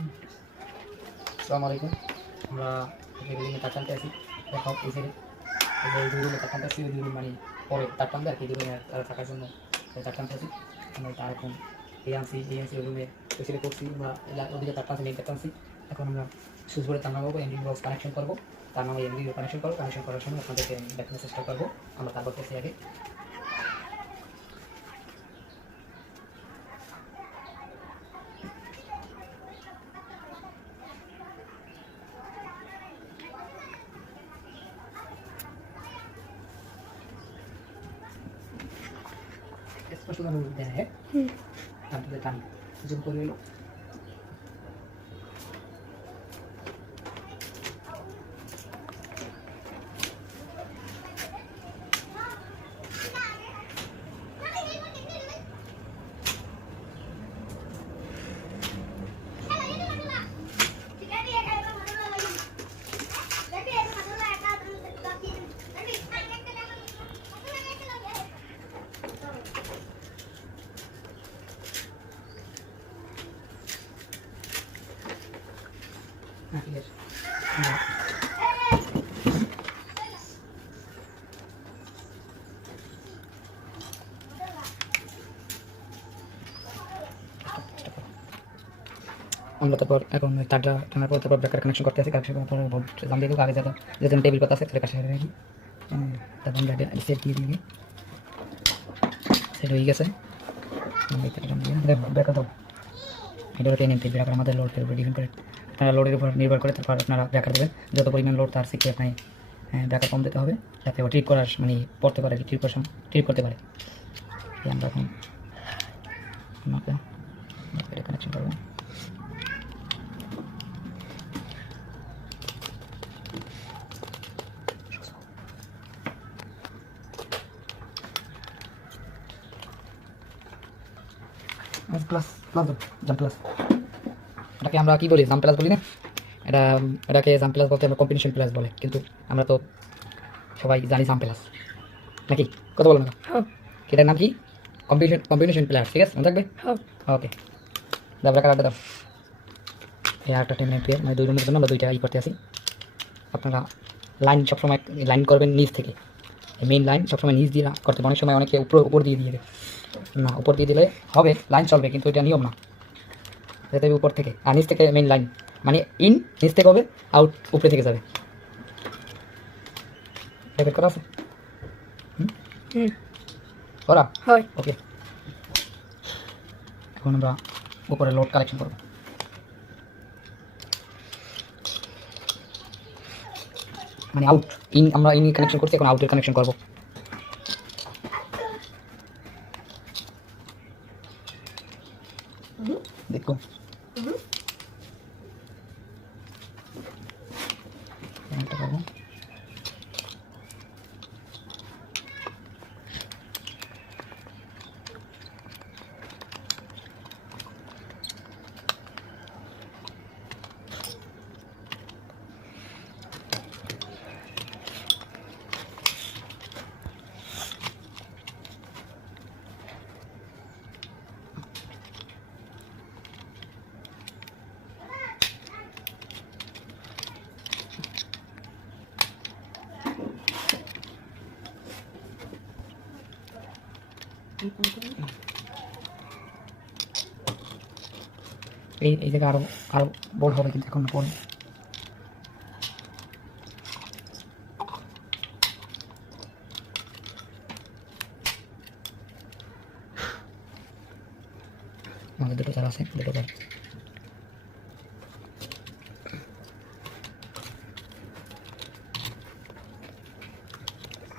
আসসালামু আলাইকুম। আমরা বিল্ডিংয়ে তার টানতে আসি, দেখো এই সাইডে এই যে দুই তার টানতে আসছি, দুই মানে পরে তার টানতে আর কি দুই থাকার জন্য তার টানতে আসি। আমরা তার এখন এই আনসি ওই রুমে ওই সাইডে করছি বা ওদিকে তার টানছি, মেন তার টানছি। এখন আমরা সুইচ বোর্ডে তার নামাবো, এমডি বক্স কানেকশন করবো, তার নামে এমডি কানেকশন করবো। কানেকশন করার সময় আপনাদেরকে দেখানোর চেষ্টা করবো আমরা তারপর করছি আগে। স্পষ্ট দেয় হ্যাঁ, তারপরে টান জুম করে এলো। ঠিক আছে, আমরা তারপর এখন তারটা টানার পর তারপর ব্রেকার কানেকশন করতে আসি। কানেকশন করার পর ভোল্ট জাম দিয়ে দেবো। আগে যেহেতু টেবিল পাতা আছে তাহলে কাছে রাখি, তারপর আমরা সেট দিয়ে দিই। সেট হয়ে গেছে, ব্রেকার দাও। এটা টেনে নিতে ব্রেকার আমাদের লোডের উপর ডিপেন্ড করে, আপনারা লোডের উপর নির্ভর করে তারপর আপনারা ব্রেকার দেবেন। যত পরিমাণ লোড তার শিখে আপনি ব্রেকার কম দিতে হবে, যাতে ও ট্রিপ করার মানে পড়তে পারে, ট্রিপ করতে পারে। আমরা এখন এটা কানেকশন করবো। প্লাস প্লাস জাম প্লাস, এটাকে আমরা কী বলি? জাম প্লাস বলি না, এটাকে জাম প্লাস বলতে আমরা কম্বিনেশন প্লাস বলে, কিন্তু আমরা তো সবাই জানি জাম প্লাস নাকি? কথা বলো না, এটার নাম কি? Combination plus. ঠিক আছে, মনে থাকবে। ওকে, দাও ব্রেকার আড্ডা দাও। এই একটা 10 এমপিয়ার মানে 2 রুমের জন্য আমরা 2টা করতে আসি। আপনারা লাইন সবসময় লাইন করবেন নিচ থেকে, মেইন লাইন সবসময় নিচ দিয়ে করতে। অনেক সময় অনেকে উপর দিয়ে দেবে না, উপর দিয়ে দিলে হবে, লাইন চলবে, কিন্তু এটা নিয়ম না। যেতে হবে উপর থেকে, আর নিচ থেকে মেইন লাইন মানে ইন নিচ থেকে হবে, আউট উপরে থেকে যাবে। বের করা আছে করা হয়। ওকে, এখন আমরা উপরে লোড কালেকশন করব। মানে আউট ইন, আমরা ইন কানেকশন করছি, এখন আউটের কানেকশন করব। দেখো এই জায়গায় আরো বড় হবে, কিন্তু এখন বড় আমাদের দুটো তার আছে, দুটো তার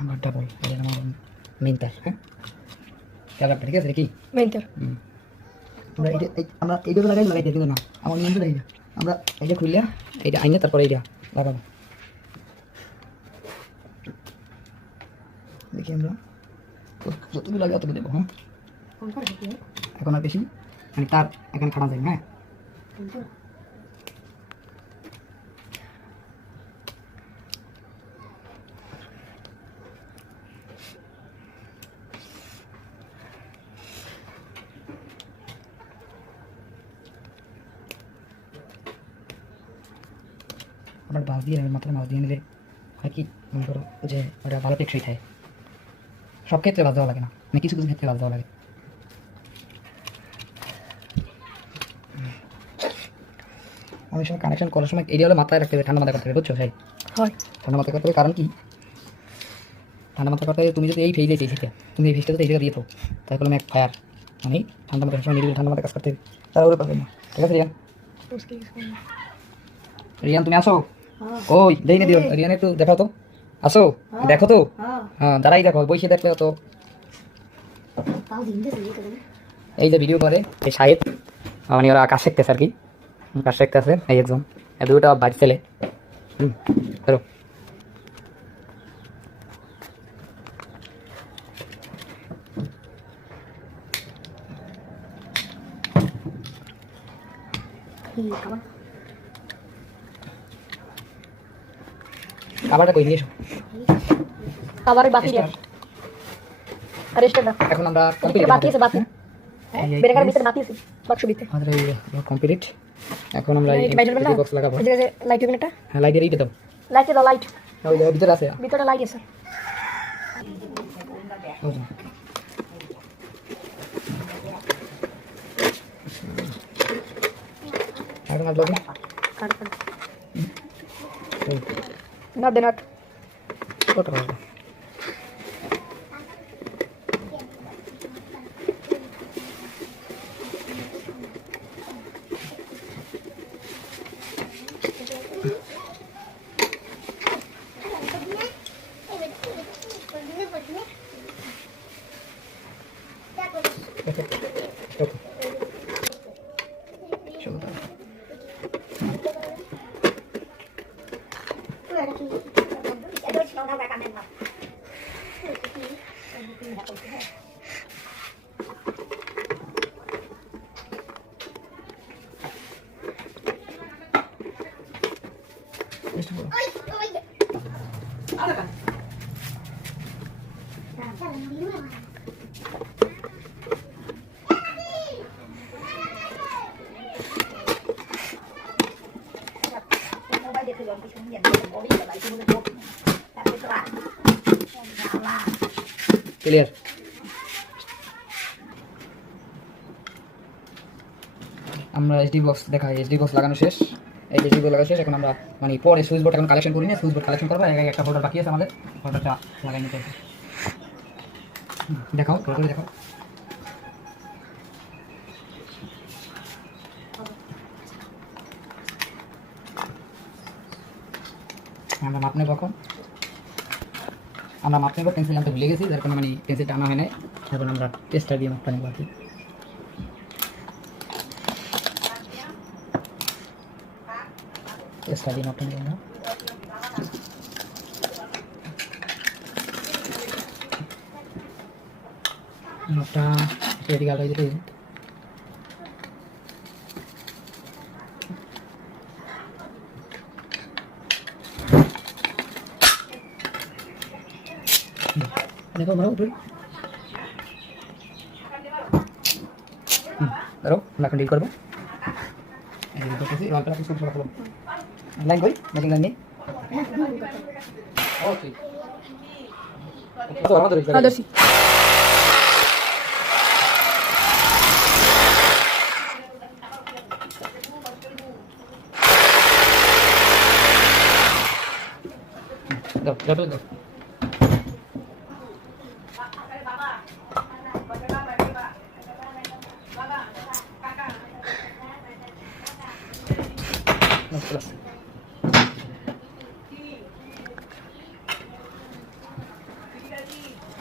আমার ডাবল, এটা আমার মেইন তার। হ্যাঁ, তারটা ঠিক আছে, কি মেইন তার? আমরা এইটা লাগাইতে কিন্তু না, আমার নিয়মটা দেখি না। আমরা এইটা খুললে এইটা আইনে তারপরে এইটা লাগাবো। দেখি আমরা যতগুলো লাগে অতগুলো দেবো। হ্যাঁ, এখন আর বেশি মানে তার এখানে খাড়া যায়। হ্যাঁ, আবার বাঁশ দিয়ে নেবে, মাথায় মাছ দিয়ে নিলে হয় কি মনে করো যে ওটা ভালো টেকসই থাকে। সব ক্ষেত্রে বাদ দেওয়া লাগে না, মানে কিছু কিছু ক্ষেত্রে বাদ দেওয়া লাগে। অনেক সময় কানেকশন করার সময় এরিয়া হলো মাথায় রাখতে হবে, ঠান্ডা মাথায় করতে হবে, বুঝছো? সেই হয় ঠান্ডা মাথায় করতে হবে। কারণ কি ঠান্ডা মাথায় করতে হবে, তুমি যদি এই ফেজে চেয়েছিলে, তুমি এই ফেজটা যদি এই জায়গা দিয়ে তো তাই করলাম এক ফায়ার, মানে ঠান্ডা মাথায় সময় নিজেদের ঠান্ডা মাথায় কাজ করতে হবে, তারা ওরে পারবে না। ঠিক আছে রিয়ান? রিয়ান তুমি আসো। ওই দেই না দিও, রিয়ান একটু দেখাও তো, আসো দেখো তো। হ্যাঁ দাঁড়াই দেখো, বসে দেখলে তো। এই যে ভিডিও করে এই সাহেব, মানে ওরা কাজ শিখতেছে আর কি, কাজ শিখতেছে এই একজন, এই দুটো বাড়ি ছেলে। ধরো খাবারটা কই নিয়ে এসো। খাবারের বাকি দিয়ে আর রেস্টে না, এখন আমরা বাকি আছে, বাকি বেরেকার ভিতরে বাকি আছে, বাক্স ভিতরে আমাদের এই কমপ্লিট। এখন আমরা এই বক্স লাগাবো। এই যে লাইট হবে এটা, হ্যাঁ লাইটের এইটা দাও, লাইটে দাও, লাইট ওই যে ভিতরে আছে। ভিতরে লাইট আছে। ওই যে। এখন আর লাগবে নট দে নট কত লাগবে? ক্লিয়ার? আমরা এইচডি বক্স দেখাই, এইচডি বক্স লাগানো শেষ। এই এইচডি বক্স লাগানো শেষ। এখন আমরা মানে পরে সুইচ বোর্ড এখন কালেকশন করি না, সুইচ বোর্ড কালেকশন করবো। একটা হোল্ডার বাকি আছে আমাদের, হোল্ডারটা লাগাই নিতে হবে। দেখাও ভালো করে দেখাও। আমরা মাপ নেবো এখন, আমরা মাপ নেবো। পেন্সিল আনতে ভুলে গেছি, যার কারণে মানে পেন্সিলটা আনা হয় নাই। এখন আমরা টেস্টার দিয়ে মাপটা নেবো আর কি। টেস্টার দিয়ে মাপটা নেবো আমরা। মাপটা এদিকে আলো দিতে দেখো ভালো উঠবে। ধরো আমরা এখন ডিল করবো। লাইন করি মেকিং লাইন নিয়ে। ওকে আদর্শী দাও দাও দাও।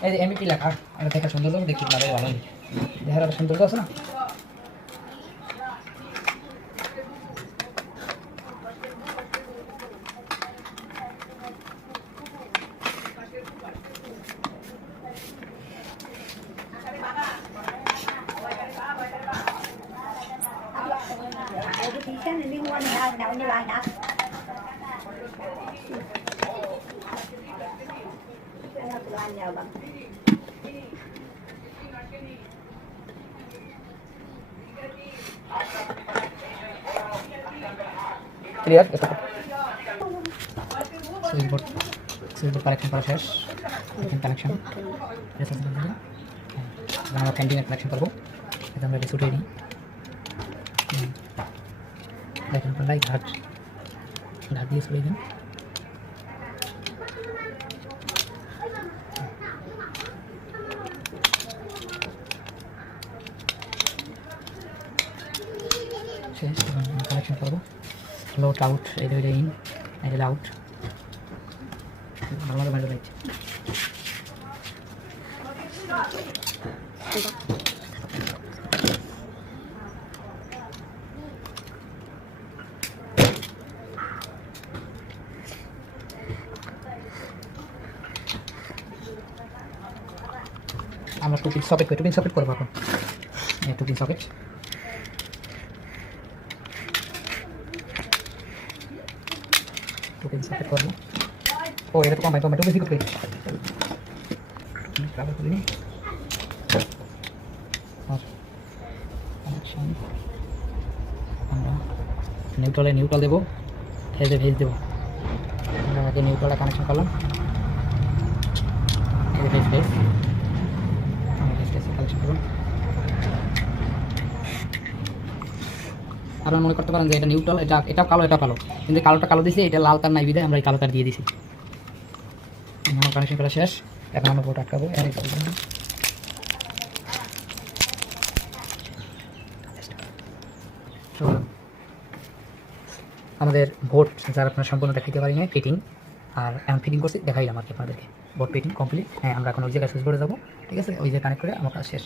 এই যে এমপি লেখা, এটা দেখা সুন্দর লাগে, দেখতে ভালো ভালো দেখার সুন্দর আছে না। ক্লিয়ার? সুইচ বোর্ড কালেকশন করা শেষ। কানেকশন আমরা ফ্যান্ডিংয়ের কানেকশন করবো। এটা আমরা এটি ছুটে নিই। লাইটের উপর লাইট ঘাট দিয়ে ছুটে দিন। শেষ। কানেকশন করবো। লোড আউট, এটা ইন, এটা আউট। ভালো ভালো লাইট। আমরা টু পিন সকেট করবো এখন। টু পিন সকেট করবো। ও এটা তো কম টমেটো বেশি করবে। আমরা নিউট্রাল দেবো, ফেজে ভেজ দেবো। আমরা আগে নিউট্রালটা কানেকশন করলাম। ফেজ কালেকশন করুন। আপনারা মনে করতে পারেন যে এটা নিউট্রাল, এটাও কালো, এটাও কালো, কিন্তু কালোটা কালো দিয়েছি, এটা লাল তার নাই বিধায় আমরা এই কালো তার দিয়ে দিছি। আমার কানেকশন করা শেষ। এখন আমরা বোর্ড আটকাবো। আমাদের বোর্ড যারা আপনারা সম্পূর্ণ দেখাইতে পারি না ফিটিং, আর এখন ফিটিং করছি দেখাই আমাকে আপনাদেরকে। Board fitting complete. হ্যাঁ, আমরা এখন ওই জায়গায় সুইচ বোর্ডে যাবো। ঠিক আছে, ওই জায়গায় কানেক্ট করে আমার কাজ শেষ।